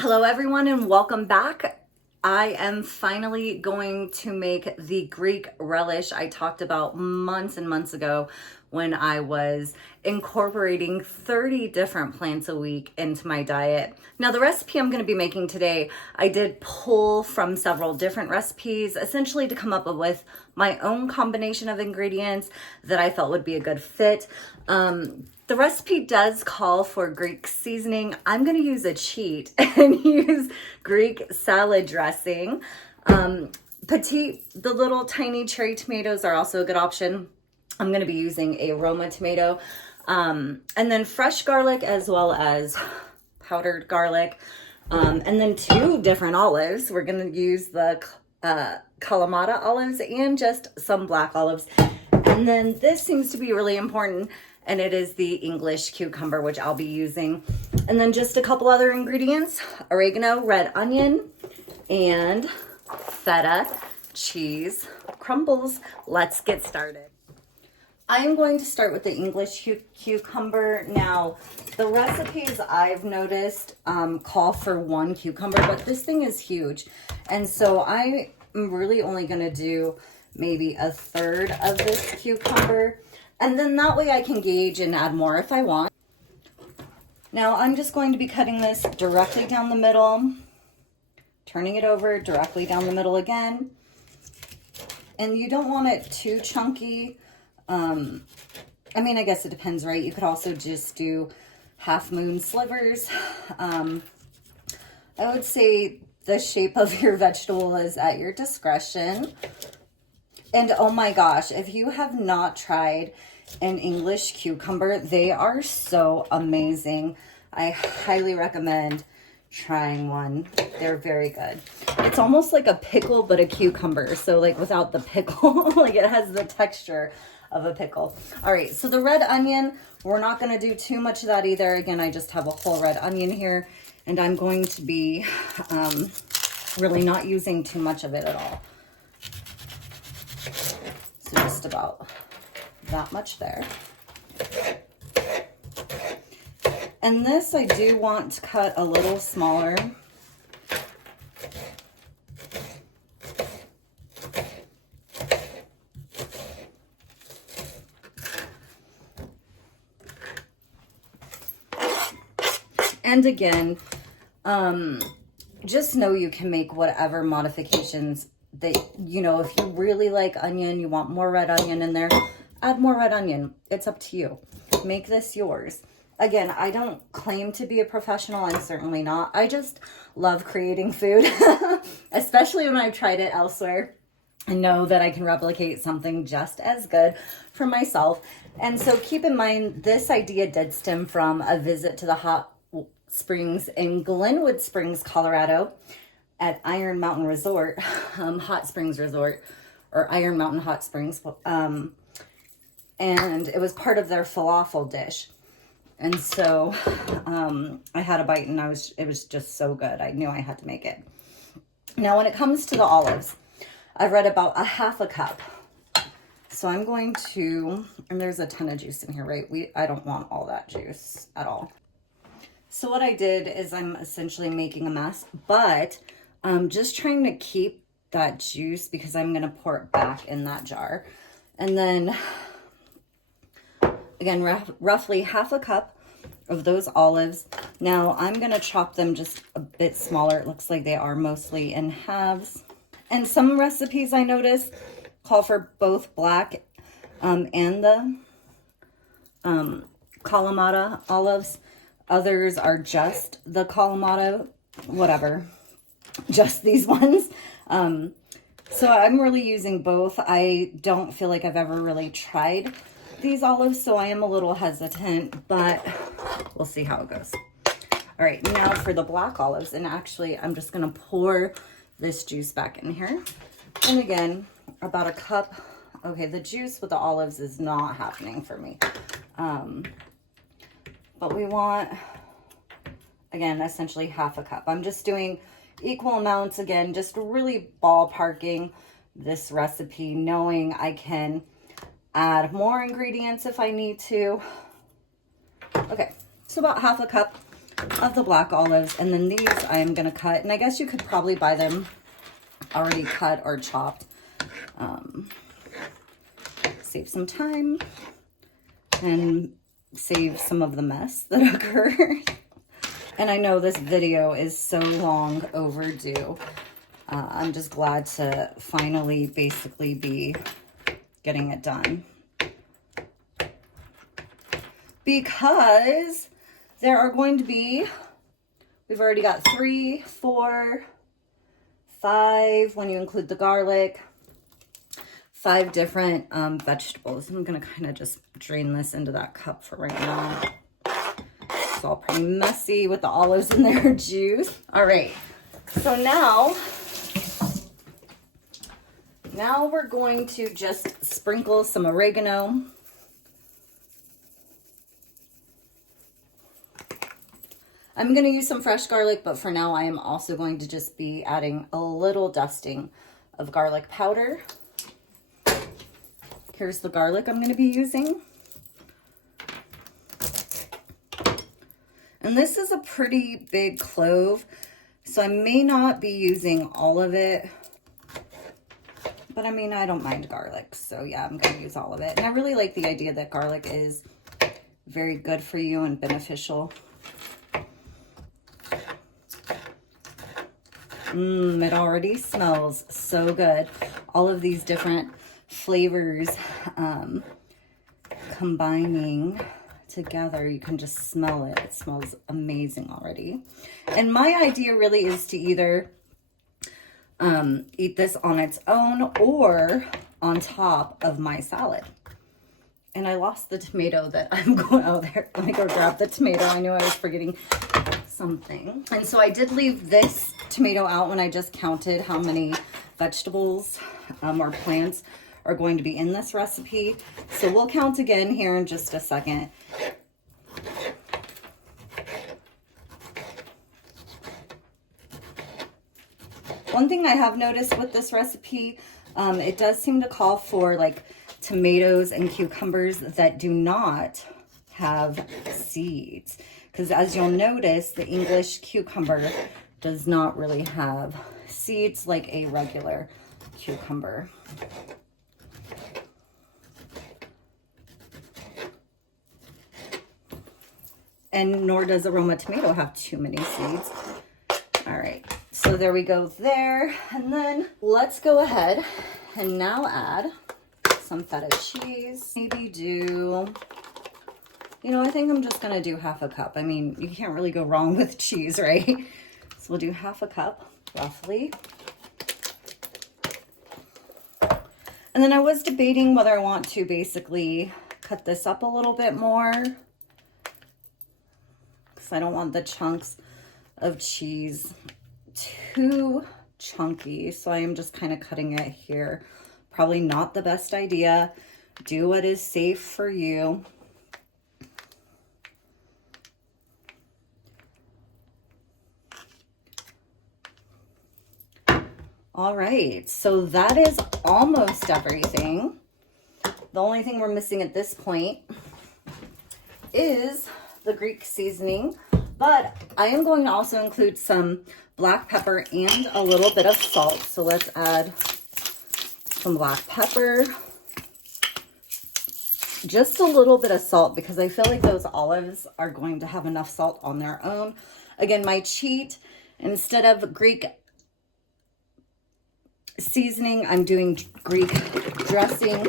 Hello everyone and welcome back. I am finally going to make the Greek relish I talked about months and months ago when I was incorporating 30 different plants a week into my diet. Now the recipe I'm going to be making today, I did pull from several different recipes essentially to come up with my own combination of ingredients that I felt would be a good fit. The recipe does call for Greek seasoning. I'm going to use a cheat and use Greek salad dressing. The little tiny cherry tomatoes are also a good option. I'm going to be using a Roma tomato, and then fresh garlic as well as powdered garlic, and then 2 different olives. We're going to use the Kalamata olives and just some black olives. And then this seems to be really important, and it is the English cucumber, which I'll be using. And then just a couple other ingredients: oregano, red onion, and feta cheese crumbles. Let's get started. I am going to start with the English cucumber. Now, the recipes I've noticed call for 1 cucumber, but this thing is huge. And so I am really only going to do maybe 1/3 of this cucumber. And then that way I can gauge and add more if I want. Now I'm just going to be cutting this directly down the middle, turning it over directly down the middle again. And you don't want it too chunky. I mean, I guess it depends, right? You could also just do half moon slivers. I would say the shape of your vegetable is at your discretion. And oh my gosh, if you have not tried an English cucumber, they are so amazing. I highly recommend trying one. They're very good. It's almost like a pickle, but a cucumber. So like without the pickle, like it has the texture of a pickle. All right, so the red onion, we're not going to do too much of that either. Again, I just have a whole red onion here, and I'm going to be really not using too much of it at all. So just about that much there. And this I do want to cut a little smaller. And again, just know you can make whatever modifications that, you know, if you really like onion, you want more red onion in there, add more red onion. It's up to you. Make this yours. Again, I don't claim to be a professional. I'm certainly not. I just love creating food, especially when I've tried it elsewhere. I know that I can replicate something just as good for myself. And so keep in mind, this idea did stem from a visit to the hot springs in Glenwood Springs, Colorado at Iron Mountain Resort, Hot Springs Resort, or Iron Mountain Hot Springs. And it was part of their falafel dish. And so I had a bite and it was just so good. I knew I had to make it. Now, when it comes to the olives, I've read about 1/2 cup. So I'm going to, and there's a ton of juice in here, right? I don't want all that juice at all. So what I did is I'm essentially making a mess, but I'm just trying to keep that juice because I'm going to pour it back in that jar. And then, again, roughly 1/2 cup of those olives. Now I'm going to chop them just a bit smaller. It looks like they are mostly in halves. And some recipes I notice call for both black and the Kalamata olives. Others are just the Kalamata, whatever, just these ones. So I'm really using both. I don't feel like I've ever really tried these olives, so I am a little hesitant, but we'll see how it goes. All right, now for the black olives, and actually I'm just gonna pour this juice back in here. And again, about 1 cup. Okay, the juice with the olives is not happening for me. But we want, again, essentially 1/2 cup. I'm just doing equal amounts, again, just really ballparking this recipe, knowing I can add more ingredients if I need to. Okay, so about 1/2 cup. of the black olives. And then these I'm going to cut. And I guess you could probably buy them already cut or chopped. Save some time and save some of the mess that occurred. And I know this video is so long overdue. I'm just glad to finally basically be getting it done. Because there are going to be, we've already got 3, 4, 5, when you include the garlic, 5 different vegetables. I'm going to kind of just drain this into that cup for right now. It's all pretty messy with the olives in their juice. All right, so now we're going to just sprinkle some oregano. I'm going to use some fresh garlic, but for now I am also going to just be adding a little dusting of garlic powder. Here's the garlic I'm going to be using. And this is a pretty big clove, so I may not be using all of it. But I mean, I don't mind garlic, so yeah, I'm going to use all of it. And I really like the idea that garlic is very good for you and beneficial. It already smells so good. All of these different flavors combining together, you can just smell it. It smells amazing already. And my idea really is to either eat this on its own or on top of my salad. And I lost the tomato that I'm going, oh there, let me go grab the tomato. I knew I was forgetting something. And so I did leave this tomato out when I just counted how many vegetables or plants are going to be in this recipe. So we'll count again here in just a second. One thing I have noticed with this recipe, it does seem to call for like tomatoes and cucumbers that do not have seeds. Because as you'll notice, the English cucumber does not really have seeds like a regular cucumber. And nor does a Roma tomato have too many seeds. All right, so there we go there. And then let's go ahead and now add some feta cheese. Maybe do, you know, I think I'm just gonna do half a cup. I mean, you can't really go wrong with cheese, right? So we'll do half a cup, roughly. And then I was debating whether I want to basically cut this up a little bit more, because I don't want the chunks of cheese too chunky. So I am just kind of cutting it here. Probably not the best idea. Do what is safe for you. All right, so that is almost everything. The only thing we're missing at this point is the Greek seasoning, but I am going to also include some black pepper and a little bit of salt. So let's add some black pepper, just a little bit of salt, because I feel like those olives are going to have enough salt on their own. Again, my cheat, instead of Greek seasoning, I'm doing Greek dressing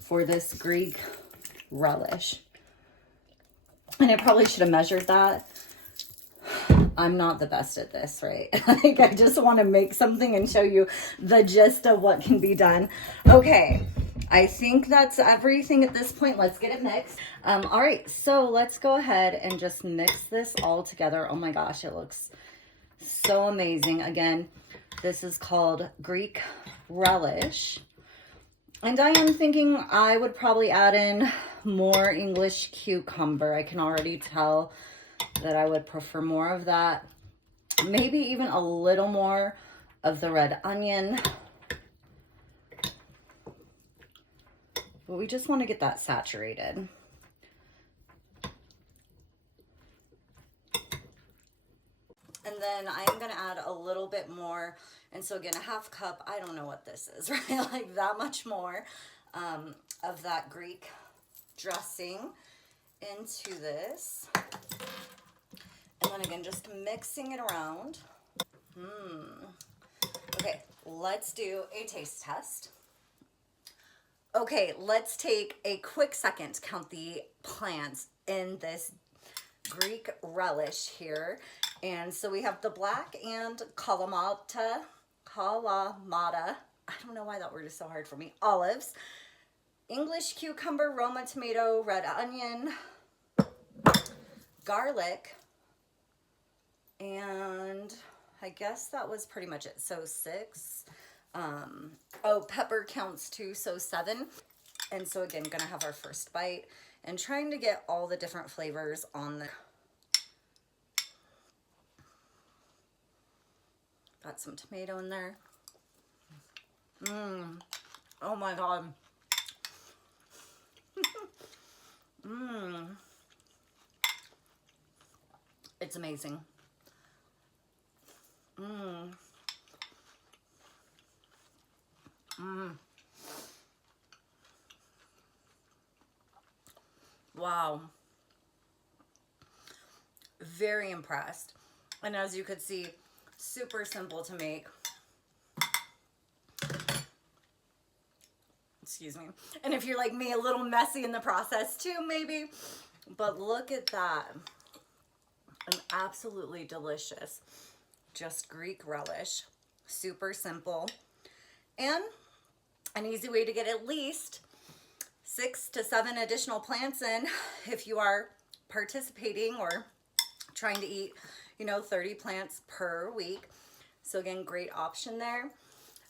for this Greek relish. And I probably should have measured that. I'm not the best at this, right? Like, I just want to make something and show you the gist of what can be done. Okay, I think that's everything at this point. Let's get it mixed. All right, so let's go ahead and just mix this all together. Oh my gosh, it looks so amazing. Again, this is called Greek relish. And I am thinking I would probably add in more English cucumber. I can already tell that I would prefer more of that. Maybe even a little more of the red onion. But we just want to get that saturated. And then I'm gonna add a little bit more. And so again, a half cup, I don't know what this is, right? Like that much more of that Greek dressing into this. And then again, just mixing it around. Okay, let's do a taste test. Okay, let's take a quick second to count the plants in this Greek relish here. And so we have the black and Kalamata. I don't know why that word is so hard for me. Olives, English cucumber, Roma tomato, red onion, garlic, and I guess that was pretty much it. So 6. Oh, pepper counts too, so 7. And so again, gonna have our first bite and trying to get all the different flavors on the. Got some tomato in there. Oh my God. It's amazing. Wow. Very impressed. And as you could see, super simple to make. Excuse me. And if you're like me, a little messy in the process too, maybe. But look at that. An absolutely delicious, just Greek relish. Super simple. And an easy way to get at least 6 to 7 additional plants in if you are participating or trying to eat, 30 plants per week. So again, great option there.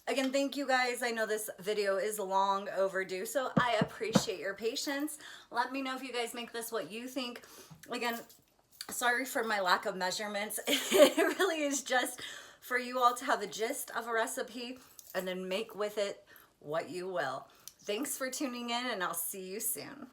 Again, thank you guys. I know this video is long overdue, so I appreciate your patience. Let me know if you guys make this what you think. Again, sorry for my lack of measurements. It really is just for you all to have a gist of a recipe and then make with it what you will. Thanks for tuning in, and I'll see you soon.